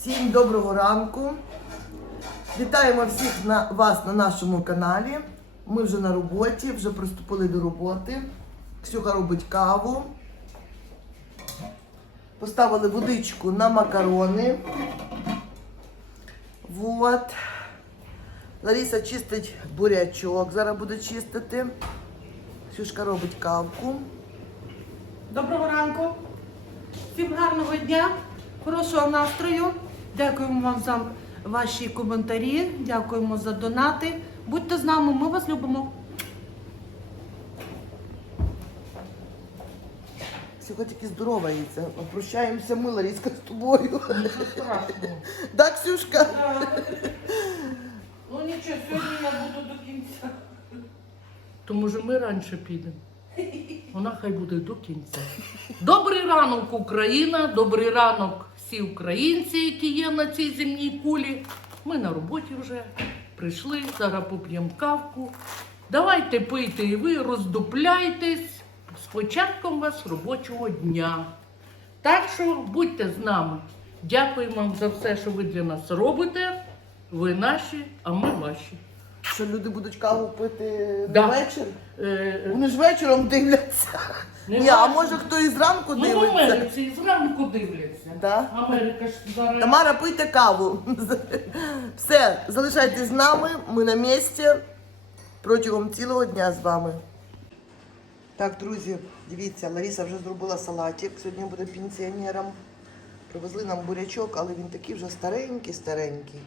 Всім доброго ранку. Вітаємо всіх на, вас на нашому каналі. Ми вже на роботі, вже приступили до роботи. Ксюха робить каву. Поставили водичку на макарони. Вот. Лариса чистить бурячок, зараз буде чистити. Ксюшка робить кавку. Доброго ранку. Всім гарного дня, хорошого настрою. Дякуємо вам за ваші коментарі, дякуємо за донати. Будьте з нами, ми вас любимо. Ксюха тільки здоровається. Прощаємося ми, Ларіска, з тобою. Страшно. Так, Ксюшка? Ну нічого, сьогодні я буду до кінця. То може ми раніше підемо. Вона хай буде до кінця. Добрий ранок, Україна! Добрий ранок всі українці, які є на цій земній кулі. Ми на роботі вже прийшли, зараз поп'ємо кавку. Давайте пийте і ви, роздупляйтесь з початком вас робочого дня. Так що будьте з нами. Дякуємо вам за все, що ви для нас робите. Ви наші, а ми ваші. Що люди будуть каву пити Да. на вечір? Е, Вони ж вечором дивляться. Ні, а може хто і зранку Ну, в дивиться. Америці і зранку дивляться. Да? Америка ж зараз. Тамара, пийте каву. Все, залишайтесь з нами, ми на місці протягом цілого дня з вами. Так, друзі, дивіться, Лариса вже зробила салатик. Сьогодні буде пенсіонером. Привезли нам бурячок, але він такий вже старенький, старенький.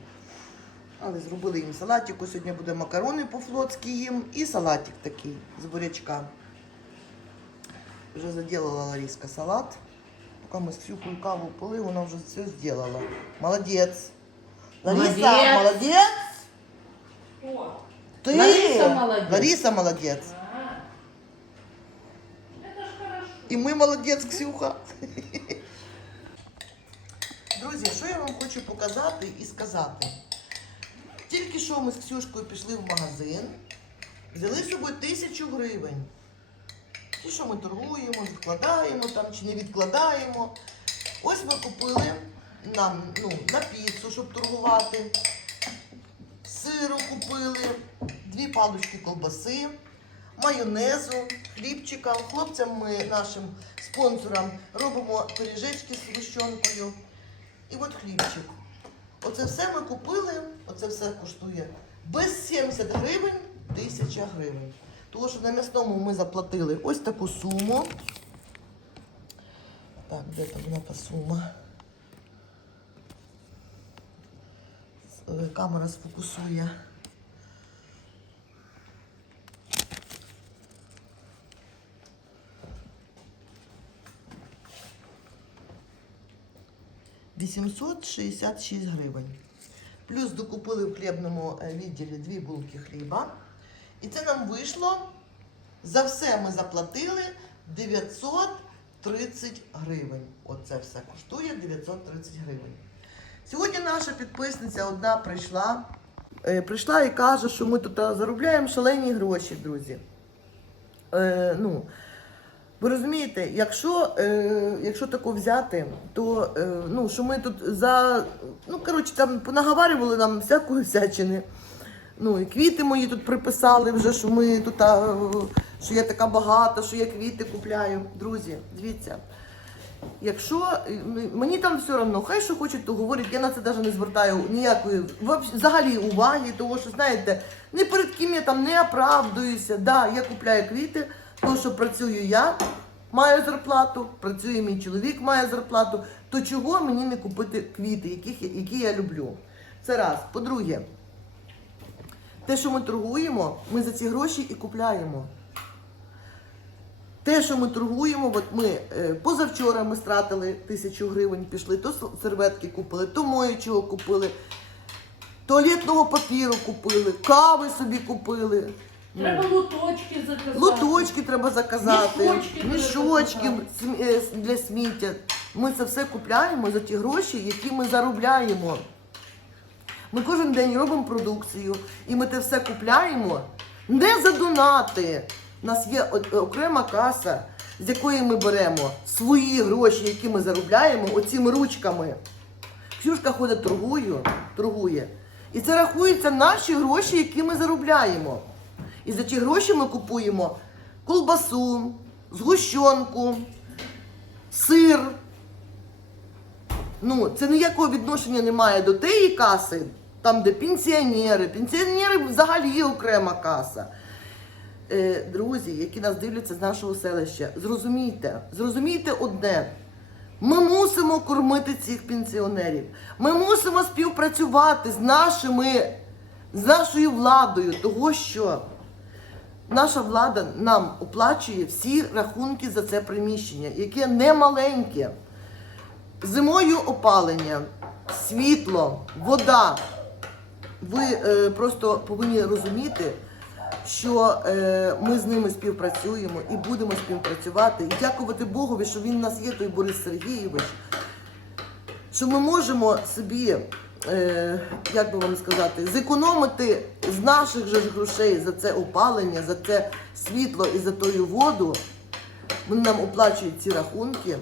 Але зробили їм салатику. Сьогодні буде макарони по-флотськи їм і салатик такий з бурячка. Вже заділала Лариска салат. Поки ми Ксюхою каву пили, вона вже все зробила. Молодець. Лариса, Молодець. О, Ти. Лариса молодець. Лариса молодець. Это ж хорошо. І ми молодець, Ксюха. Друзі, що я вам хочу показати і сказати? Тільки що ми з Ксюшкою пішли в магазин, взяли з собою тисячу гривень. Ті, що ми торгуємо, відкладаємо там чи не відкладаємо. Ось ми купили нам ну, на піцу, щоб торгувати. Сиру купили, дві палочки ковбаси, майонезу, хлібчика. Хлопцям ми нашим спонсорам робимо пиріжечки з гущонкою. І от хлібчик. Оце все ми купили, оце все коштує без 70 гривень, 1000 гривень. Тому що на м'ясному ми заплатили ось таку суму. Так, де там вона сума? Е, Камера сфокусує. Вісімсот шістдесят шість гривень. Плюс докупили в хлібному е, відділі дві булки хліба. І це нам вийшло. За все ми заплатили 930 гривень. Оце все коштує 930 гривень. Сьогодні наша підписниця одна прийшла. Е, прийшла і каже, що ми тут заробляємо шалені гроші, друзі. Е, ну, ви розумієте, якщо, е, якщо тако взяти, то е, ну, що ми тут за. Ну, коротше, там понаговарювали нам всякої всячини. Ну, і квіти мої тут приписали вже, що ми тут, а, що я така багата, що я квіти купляю. Друзі, дивіться. Якщо мені там все одно, хай що хочуть, то говорять, я на це навіть не звертаю ніякої взагалі уваги, тому що, знаєте, ні перед ким я там не оправдуюся. Да, я купляю квіти, тому що працюю я, маю зарплату, працює мій чоловік, має зарплату. То чого мені не купити квіти, яких, які я люблю? Це раз. По-друге, те, що ми торгуємо, ми за ці гроші і купляємо. Те, що ми торгуємо, от ми е, позавчора ми стратили тисячу гривень, пішли, то серветки купили, то моючого купили, туалетного папіру купили, кави собі купили. Треба луточки заказати. Лоточки треба заказати, Мішочки треба мішочки заказати. см- е, с- для сміття. Ми це все купляємо за ті гроші, які ми заробляємо. Ми кожен день робимо продукцію, і ми те все купляємо не за донати. У нас є о- окрема каса, з якої ми беремо свої гроші, які ми заробляємо, оціми ручками. Ксюшка ходить торгую, торгує. І це рахуються наші гроші, які ми заробляємо. І за ті гроші ми купуємо колбасу, згущенку, сир. Ну, це ніякого відношення немає до тієї каси, там, де пенсіонери. Пенсіонери взагалі окрема каса. Е, друзі, які нас дивляться з нашого селища, зрозумійте, зрозумійте одне. Ми мусимо кормити цих пенсіонерів. Ми мусимо співпрацювати з нашими, з нашою владою, того що наша влада нам оплачує всі рахунки за це приміщення, яке не маленьке. Зимою опалення, світло, вода. Ви е, просто повинні розуміти, що е, ми з ними співпрацюємо і будемо співпрацювати. І дякувати Богові, що він у нас є, той Борис Сергійович, що ми можемо собі, е, як би вам сказати, зекономити з наших же грошей за це опалення, за це світло і за тою воду. Вони нам оплачують ці рахунки.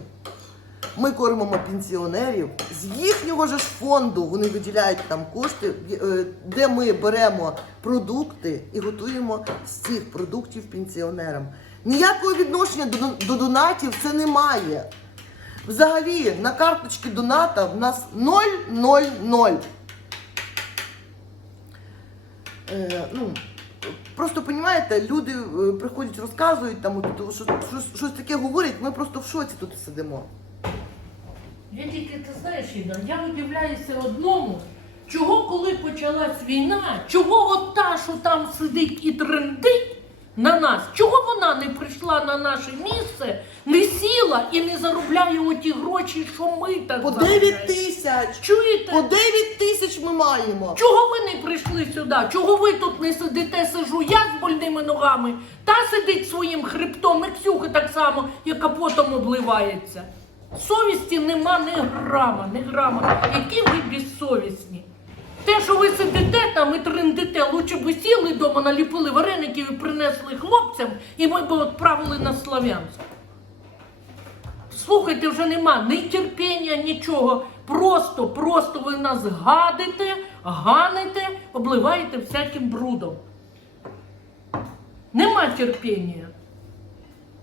Ми кормимо пенсіонерів. З їхнього ж фонду вони виділяють там кошти, е, де ми беремо продукти і готуємо з цих продуктів пенсіонерам. Ніякого відношення до донатів це немає. Взагалі, на карточці доната в нас 000. Е, ну, просто розумієте, люди е, приходять, розказують там, от, що, щось, щось таке говорять, ми просто в шоці тут сидимо. Я тільки ти знаєш, Інна, я удивляюся одному, чого коли почалась війна, чого от та, що там сидить і трендить на нас, чого вона не прийшла на наше місце, не сіла і не заробляє оті гроші, що ми так По заробляємо? 9 тисяч! Чуєте? По 9 тисяч ми маємо. Чого ви не прийшли сюди? Чого ви тут не сидите? Сижу я з больними ногами, та сидить своїм хребтом, і Ксюха так само, і капотом обливається. Совісті нема ні грама, ні грама. Які ви безсовісні? Те, що ви сидите там і трендите, лучше б сіли вдома, наліпили вареників і принесли хлопцям, і ми б відправили на Слав'янськ. Слухайте, вже нема ні терпіння, нічого. Просто, просто ви нас гадите, ганите, обливаєте всяким брудом. Нема терпіння.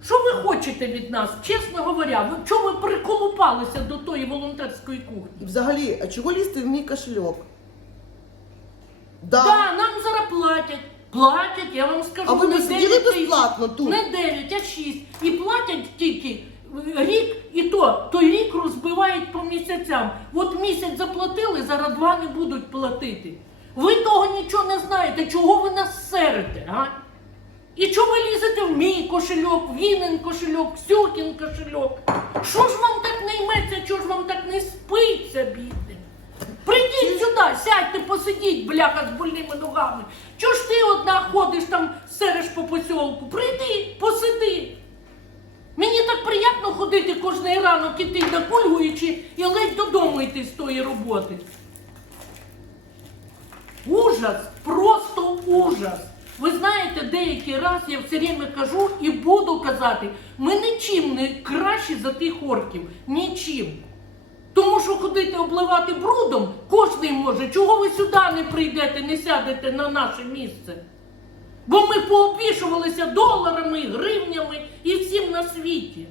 Що ви хочете від нас, чесно говоря? Ви чому ви приколупалися до тої волонтерської кухні? І взагалі, а чого лізти в мій кошельок? Да. Да, нам зараз платять. Платять, я вам скажу. А ви не сиділи 9 тисяч, безплатно тут? Не 9, а 6. І платять тільки рік, і то той рік розбивають по місяцям. От місяць заплатили, зараз два не будуть платити. Ви того нічого не знаєте, чого ви нас серите, а? І чого ви лізете в мій кошельок, в Інен кошельок, Сюкін кошельок? Що ж вам так не йметься, чого ж вам так не спиться, бідним? Прийдіть сюди, сядьте, посидіть, бляха, з больними ногами. Чого ж ти одна ходиш там, сереш по посілку? Прийди, посиди. Мені так приємно ходити кожний ранок іти накульгуючи і ледь додому йти з тої роботи. Ужас, просто ужас. Ви знаєте, деякий раз я все время кажу і буду казати, ми нічим не кращі за тих орків. Нічим. Тому що ходити обливати брудом кожний може. Чого ви сюди не прийдете, не сядете на наше місце? Бо ми пообішувалися доларами, гривнями і всім на світі.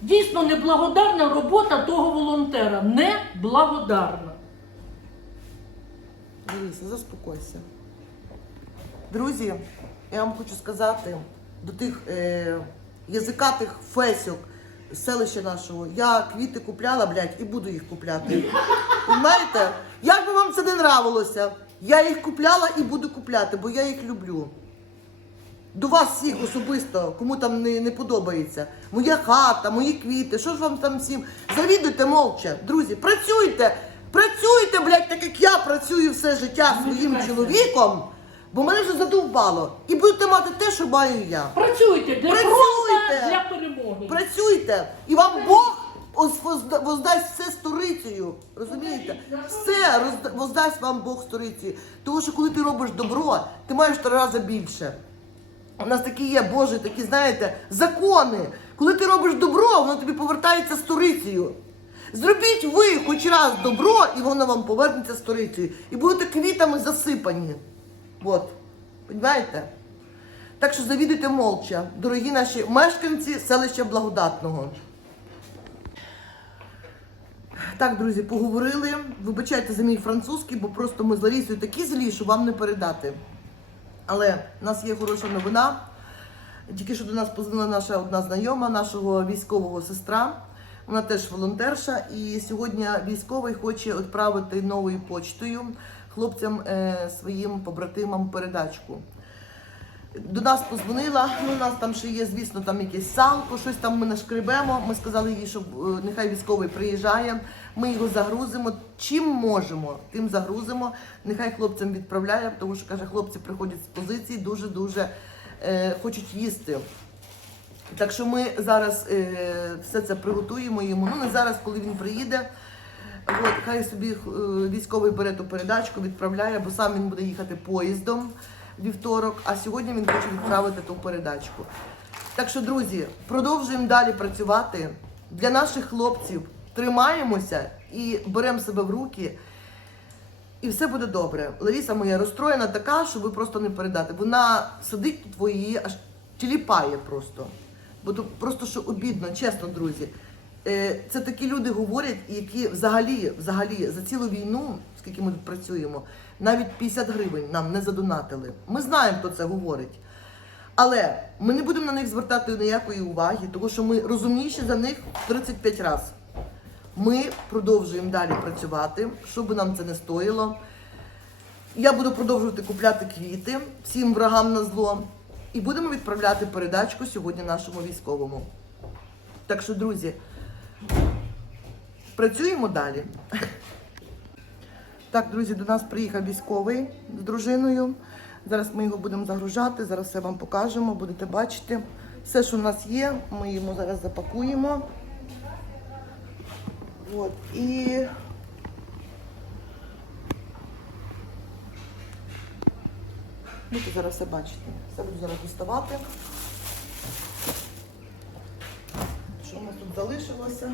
Дійсно неблагодарна робота того волонтера. Неблагодарна. Дивіться, заспокойся. Друзі, я вам хочу сказати до тих е, язикатих фесьок селища нашого. Я квіти купляла, блядь, і буду їх купляти. Понимаєте? Як би вам це не нравилося, я їх купляла і буду купляти, бо я їх люблю. До вас всіх особисто, кому там не, не подобається. Моя хата, мої квіти, що ж вам там всім? Завідуйте мовча. Друзі, працюйте! Працюйте, блядь, так як я працюю все життя своїм чоловіком, бо мене вже задовбало. І будете мати те, що маю я. Працюйте для Працюйте! Фронту, для перемоги. Працюйте, і вам Бог возда- воздасть все сторицею. Розумієте? Все розда- воздасть вам Бог сторицею. Тому що коли ти робиш добро, ти маєш три рази більше. У нас такі є, Боже, такі, знаєте, закони. Коли ти робиш добро, воно тобі повертається сторицею. Зробіть ви хоч раз добро, і воно вам повернеться сторицею. І будете квітами засипані. От. Понимаєте? Так що завідуйте молча, дорогі наші мешканці селища Благодатного. Так, друзі, поговорили. Вибачайте за мій французький, бо просто ми з Ларісою такі злі, що вам не передати. Але в нас є хороша новина. Тільки що до нас позвонила наша одна знайома, нашого військового сестра. Вона теж волонтерша. І сьогодні військовий хоче відправити новою почтою хлопцям е, своїм побратимам передачку. До нас позвонила, ну у нас там ще є, звісно, там якесь салко, щось там ми нашкребемо. Ми сказали їй, щоб е, нехай військовий приїжджає, ми його загрузимо. Чим можемо, тим загрузимо. Нехай хлопцям відправляє, тому що каже, хлопці приходять з позиції, дуже-дуже е, хочуть їсти. Так що ми зараз е, все це приготуємо йому. Ну не зараз, коли він приїде. От, хай собі е, військовий бере ту передачку, відправляє, бо сам він буде їхати поїздом вівторок, а сьогодні він хоче відправити ту передачку. Так що, друзі, продовжуємо далі працювати для наших хлопців. Тримаємося і беремо себе в руки. І все буде добре. Ларіса моя розстроєна така, що ви просто не передати. Вона сидить тут в її аж тіліпає просто. Бо то просто що обідно, чесно, друзі. Е, Це такі люди говорять, які взагалі, взагалі за цілу війну, скільки ми працюємо, навіть 50 гривень нам не задонатили. Ми знаємо, хто це говорить. Але ми не будемо на них звертати ніякої уваги, тому що ми розумніші за них 35 разів. Ми продовжуємо далі працювати, що би нам це не стоїло. Я буду продовжувати купляти квіти всім врагам на зло. І будемо відправляти передачку сьогодні нашому військовому. Так що, друзі, працюємо далі. Так, друзі, до нас приїхав військовий з дружиною. Зараз ми його будемо загружати, зараз все вам покажемо, будете бачити. Все, що в нас є, ми йому зараз запакуємо. От, і будете зараз все бачити. Все буду зараз доставати. Що у нас тут залишилося?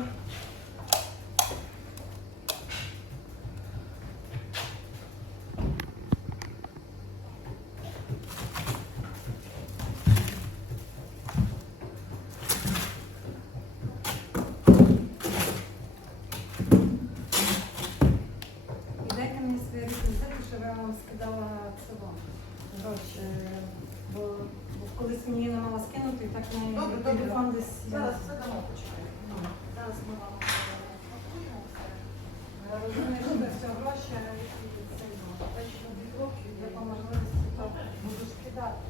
І дайте мені свої реквізити, щоб я вам скидала цього гроші. Бо, бо колись мені не мала скинути, і так мені Добре, добре. телефон десь. Зараз все дамо, почекайте. Зараз ми вам запакуємо все. Я розумію, що це все гроші, і це те, що дві роки, я по можливості то буду скидати.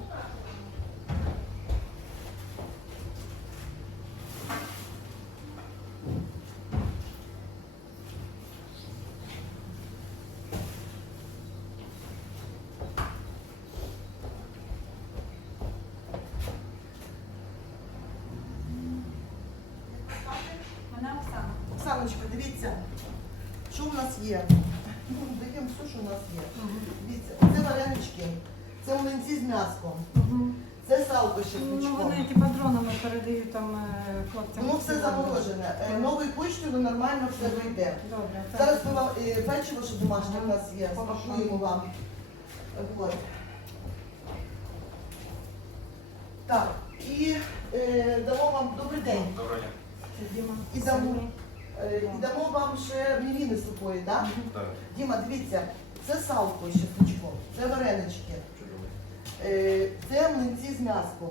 Мене Оксана. Оксаночка, дивіться, що у нас є. Ну, даємо все, що у нас є. Дивіться, це варенички, це млинці з м'яском, це салко з Ну, вони типа дронами передають там е, хлопцям. Воно все заморожене. Е, Новою почтою воно нормально все вийде. Добре, так. Зараз ми вам е, печиво, що домашнє у нас є, спакуємо вам. От. Так, і е, дамо вам добрий день. Доброго дня. Діма, І дамо. Е, і дамо вам ще мівіни сухої, так? Так, Діма, дивіться, це салко з чесничком, це варенички, е, це млинці з м'яском.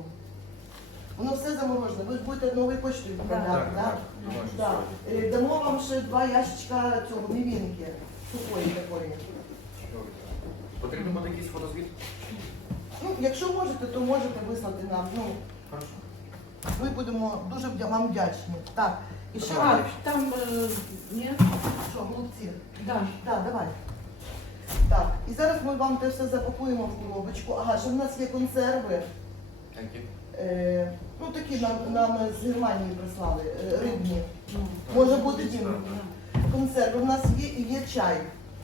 Воно все заморожене. Ви ж будете новою почтою відправляти, Так, так? Е, Дамо вам ще два ящичка цього мівінки, сухої такої. Потрібно буде якийсь фотозвіт? Ну, якщо можете, то можете вислати нам. Ну, Хорошо. ми будемо дуже вдя- вам вдячні. Так, і ще А, там е, ні? що, голубці? Да. Так, давай. Так, і зараз ми вам те все запакуємо в коробочку. Ага, ще в нас є консерви. Які? Е, ну такі нам, нам з Германії прислали, е, рибні. Ну. Може бути Дім. Консерви. У нас є і є чай.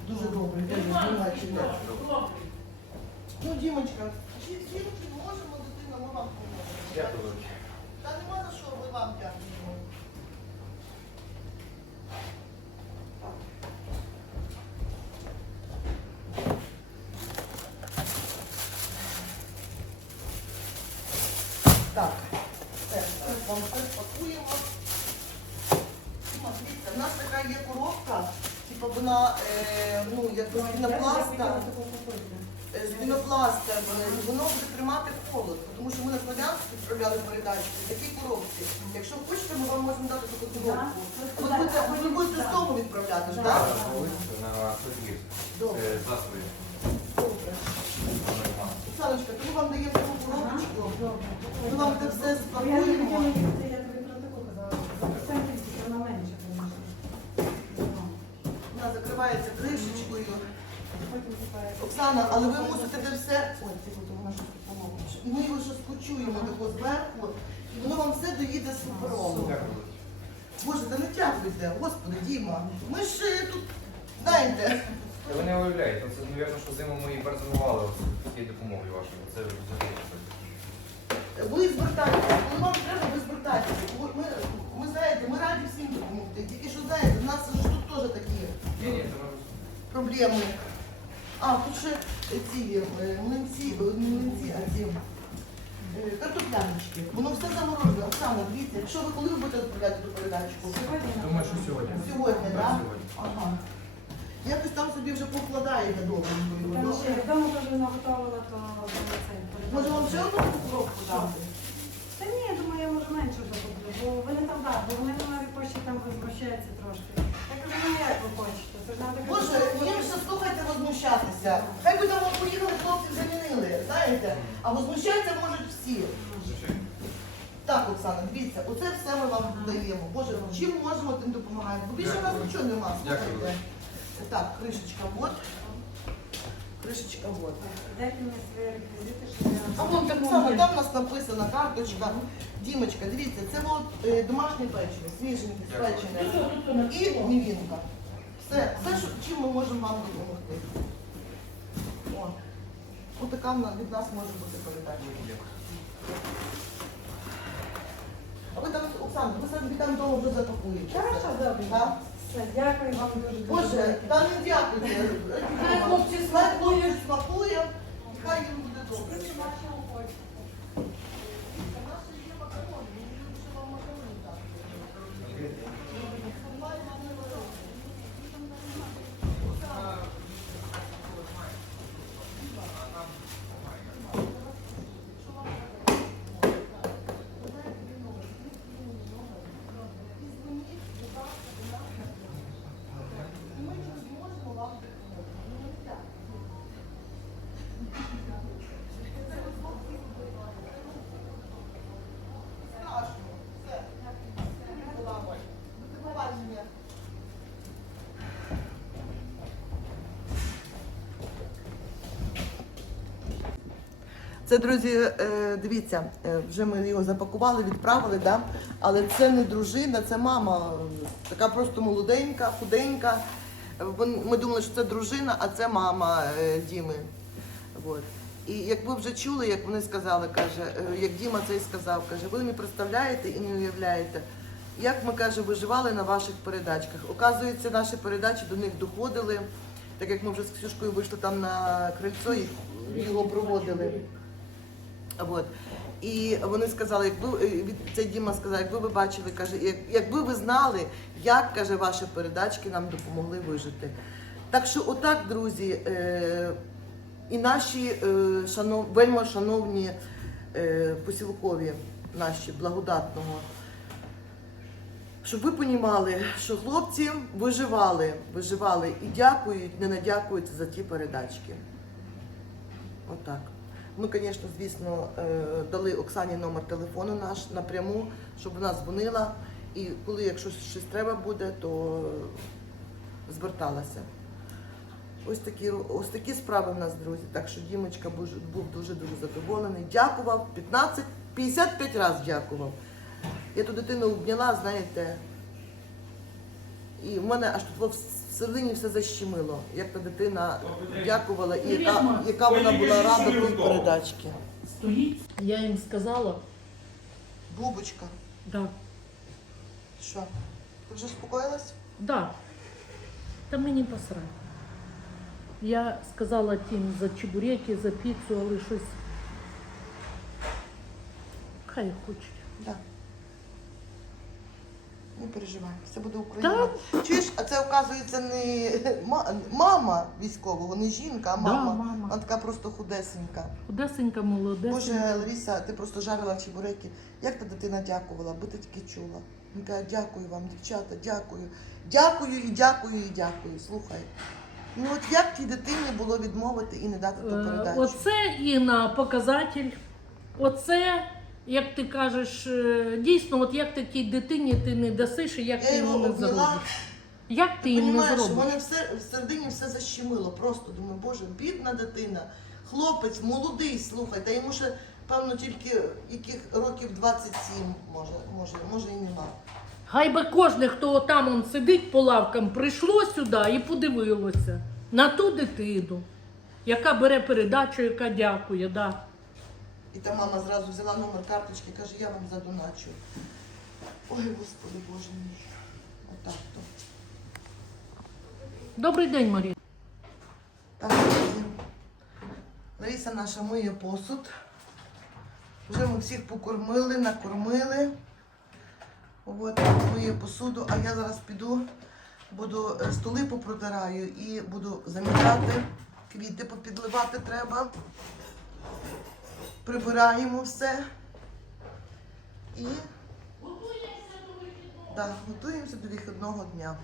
Дуже добрий. Ну, Дімочка, чи можемо дитина, ми вам поможемо. Дякую. Та нема за що, ми вам дякуємо. Так, все, зараз вам все спакуємо. Смотрите, в нас така є коробка, типу вона, е, ну, як з пінопласта, е, з пінопласта, е, воно буде тримати холод, тому що ми на Слов'янську відправляли в коробці. Якщо хочете, ми вам можемо дати таку коробку. Ви будете, ви будете з дому відправляти, ж, так? На подвір. Добре, Е, Засоби. добре. Оксаночка, то вам даємо таку коробочку, ми вам це все звісно. Вона закривається кришечкою. Оксана, але ви мусите це все. Ой, це тут вона щось допомогла. Ми його ще скочуємо тако зверху, і воно вам все доїде суперово. Дякую. Боже, та не тягуйте, господи, Діма. Ми ж е, тут, знаєте, Та ви не уявляєте, це, мабуть, що зиму ми і перезимували цієї допомоги вашої. Це взагалі. ви звертайтеся, коли вам треба, ви звертайтеся. Ми, ми знаєте, ми раді всім допомогти. Тільки що знаєте, в нас ж тут теж такі Ні, ні, це ми проблеми. А, тут ще ці е, млинці, не млинці, а ці е, картопляночки. Воно все заморожено. Оксана, дивіться, якщо ви коли ви будете відправляти ту передачку? Сьогодні Думаю, що сьогодні. Сьогодні, Так, так? сьогодні. Ага. Якось там собі вже покладаєте довго. Там ще вдома теж наготовила, то це. Може вам ще одну коробку дати? Та ні, я думаю, я може менше закуплю, бо вони там да, бо вони на новій пошті там розмощаються трошки. Я кажу, ну як ви хочете? Це ж ще слухайте возмущатися. Хай би там поїхали хлопці замінили, знаєте? А возмущатися можуть всі. Так, Оксана, дивіться, оце все ми вам даємо. Боже, чим можемо, тим допомагаємо. Бо більше у нас нічого нема. Дякую. Слухайте. Так, кришечка вот. Кришечка вот. Дайте мені свої реквізити, щоб я... А вон так само, там у нас написана карточка. Дімочка, дивіться, це от е, домашнє печиво, свіженьке, спечене. І мівінка. Все, все, що, чим ми можемо вам допомогти. О, така від нас може бути передача. А ви там, Оксана, ви собі там довго вже запакуєте. Хорошо, добре. Так? Все, дякую вам дуже. Боже, та не дякуйте. Хай хлопці Хай смакує, хай їм буде добре. До побачення. Це, друзі, е, дивіться, е, вже ми його запакували, відправили, да? але це не дружина, це мама, така просто молоденька, худенька. Ми думали, що це дружина, а це мама е, Діми. От. І як ви вже чули, як вони сказали, каже, як Діма це і сказав, каже, ви не представляєте і не уявляєте, як ми каже, виживали на ваших передачках. Оказується, наші передачі до них доходили, так як ми вже з Ксюшкою вийшли там на крильцо і його проводили. От. І вони сказали, якби е, цей Діма сказав, якби ви бачили, каже, якби ви знали, як каже, ваші передачки нам допомогли вижити. Так що, отак, друзі, е, і наші е, шанов, вельми шановні е, посілкові наші благодатного. Щоб ви понімали, що хлопці виживали, виживали і дякують, не надякуються за ті передачки. Отак. Ми, звісно, звісно, е, дали Оксані номер телефону наш напряму, щоб вона дзвонила. І коли, якщо щось треба буде, то зверталася. Ось такі, ось такі справи в нас, друзі. Так що Дімочка був, дуже-дуже задоволений. Дякував 15, 55 разів дякував. Я ту дитину обняла, знаєте, і в мене аж тут всередині все защемило, як та дитина дякувала і яка, яка вона була рада тої передачки. Стоїть. Я їм сказала, Бубочка, да, що? Ти вже спокоїлась? да. Та мені посрати. Я сказала тим за чебуреки, за піцу, але щось. Хай. Да. Не переживай, все буде Україна. Чуєш, а це, оказується, не мама військового, не жінка, а Да, мама. мама. Вона така просто худесенька. Худесенька, молодесенька. Боже, Лариса, ти просто жарила чебуреки. Як та дитина дякувала, би ти тільки чула. Він каже, дякую вам, дівчата, дякую. Дякую і дякую і дякую. Слухай. Ну от як тій дитині було відмовити і не дати ту Е, передачу? Оце Інна показатель. Оце, як ти кажеш, е, дійсно, от як ти тій дитині ти не дасиш і як Я ти його йому не заробиш. Як ти їм не зробиш? мене все всередині все защемило. Просто думаю, боже, бідна дитина, хлопець, молодий, слухай, та йому ще, певно, тільки яких років 27, може, може, може і нема. Хай би кожне, хто там он сидить по лавкам, прийшло сюди і подивилося на ту дитину, яка бере передачу, яка дякує. Да. І та мама зразу взяла номер карточки і каже, я вам задоначу. Ой, господи, боже мій. Отак то. Добрий день, Марія. Так, друзі. Лариса наша миє посуд. Вже ми всіх покормили, накормили. От, миє посуду, а я зараз піду, буду е, столи попротираю і буду замітати, квіти попідливати треба. Прибираємо все. І да, готуємося до вихідного дня.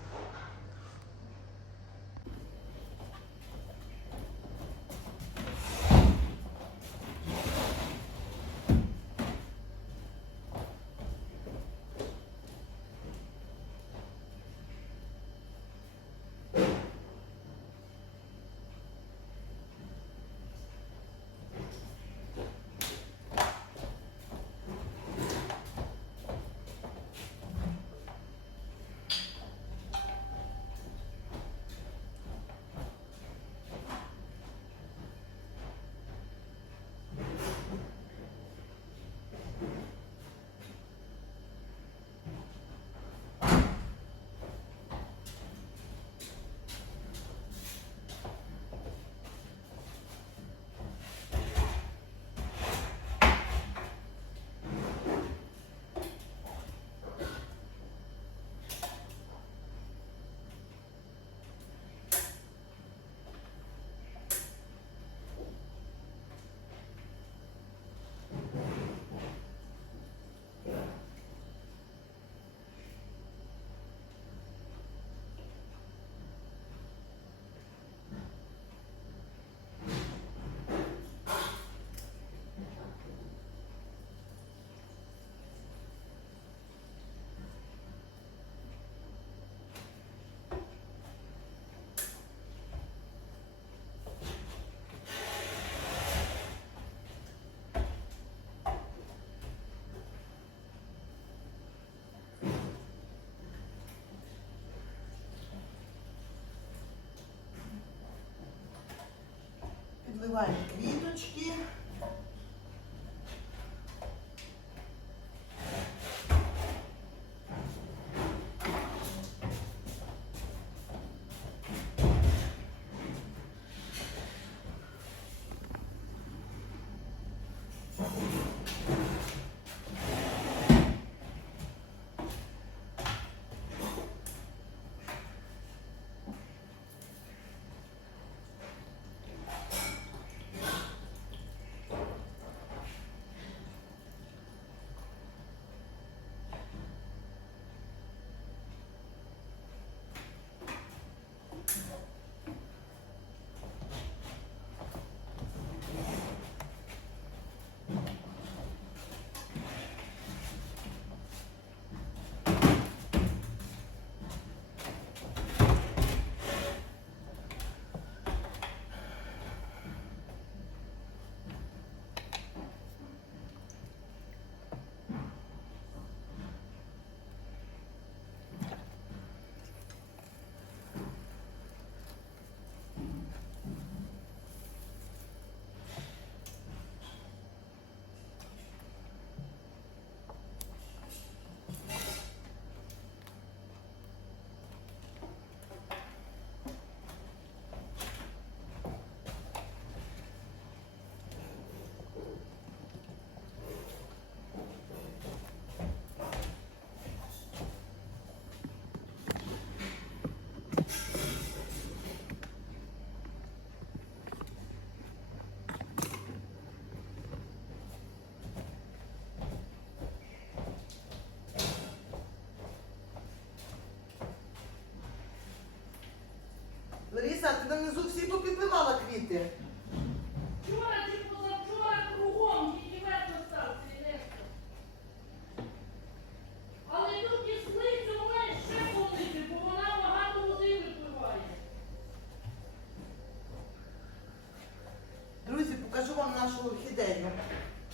Підливаємо квіточки. Внизу всі попідливала квіти. Вчора чи позавчора кругом тільки верх остався і решта. Але тут кислицю маєш ще полити, бо вона багато води випливає. Друзі, покажу вам нашу орхідею.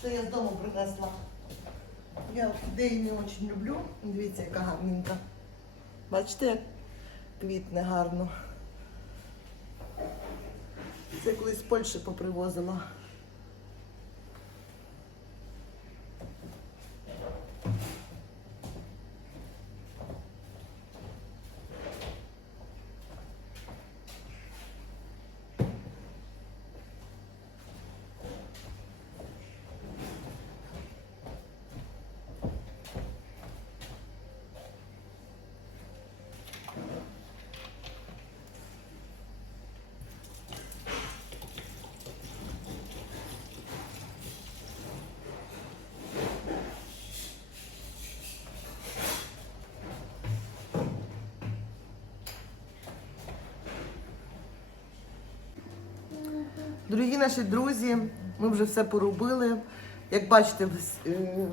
Це я з дому принесла. Я орхідеї не дуже люблю. Дивіться, яка гарненька. Бачите, як квітне гарно. Це колись з Польщі попривозила. Дорогі наші друзі, ми вже все поробили. Як бачите, е,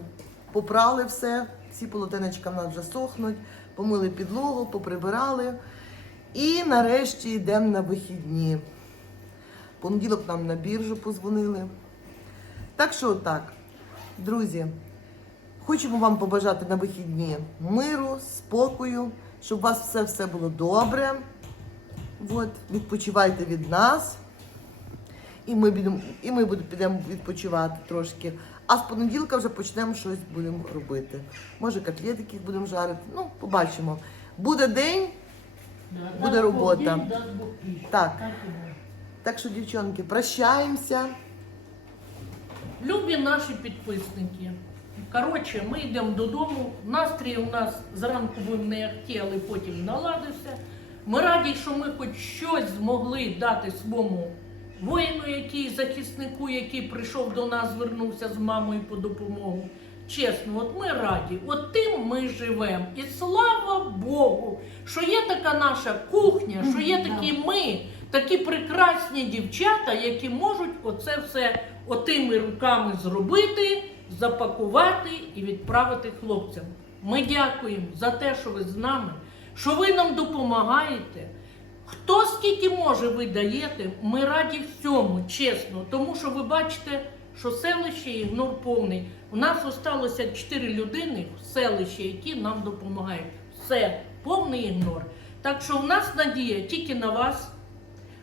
попрали все, всі полотенечка в нас вже сохнуть, помили підлогу, поприбирали. І нарешті йдемо на вихідні. Понеділок нам на біржу позвонили. Так що так, друзі, хочемо вам побажати на вихідні миру, спокою, щоб у вас все, все було добре. От, відпочивайте від нас. І ми підемо, і ми будемо підемо відпочивати трошки. А з понеділка вже почнемо щось будемо робити. Може, котлетики будемо жарити. Ну, побачимо. Буде день, Буде робота. Так. Так що, дівчонки, прощаємося. Любі наші підписники. Коротше, ми йдемо додому. Настрій у нас зранку був не ахті, але потім наладився. Ми раді, що ми хоч щось змогли дати своєму воїну, який захиснику, який прийшов до нас, звернувся з мамою по допомогу. Чесно, от ми раді, от тим ми живемо. І слава Богу, що є така наша кухня, що є такі ми, такі прекрасні дівчата, які можуть оце все отими руками зробити, запакувати і відправити хлопцям. Ми дякуємо за те, що ви з нами, що ви нам допомагаєте. Хто скільки може, ви даєте, ми раді всьому, чесно. Тому що ви бачите, що селище ігнор повний. У нас залишилося 4 людини в селищі, які нам допомагають. Все, повний ігнор. Так що в нас надія тільки на вас.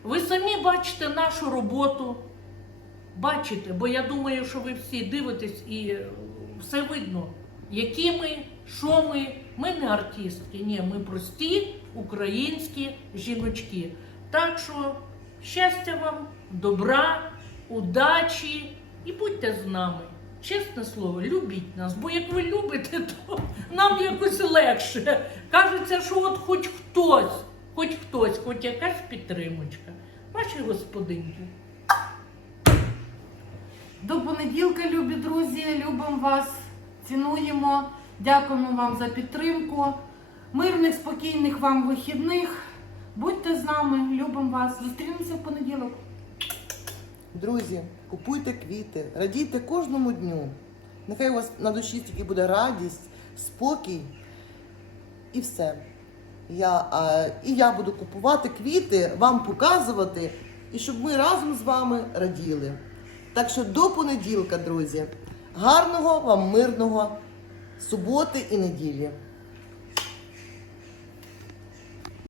Ви самі бачите нашу роботу. Бачите, бо я думаю, що ви всі дивитесь і е, все видно, які ми, що ми. Ми не артистки, ні, ми прості українські жіночки. Так що щастя вам, добра, удачі і будьте з нами. Чесне слово, любіть нас, бо як ви любите, то нам якось легше. Кажеться, що от хоч хтось, хоч хтось, хоч якась підтримочка. Ваші господинки. До понеділка, любі друзі, любимо вас, цінуємо, дякуємо вам за підтримку. Мирних, спокійних вам вихідних. Будьте з нами, любимо вас. Зустрінемося в понеділок. Друзі, купуйте квіти, радійте кожному дню. Нехай у вас на душі тільки буде радість, спокій і все. Я, а, і я буду купувати квіти, вам показувати, і щоб ми разом з вами раділи. Так що до понеділка, друзі. Гарного вам мирного суботи і неділі.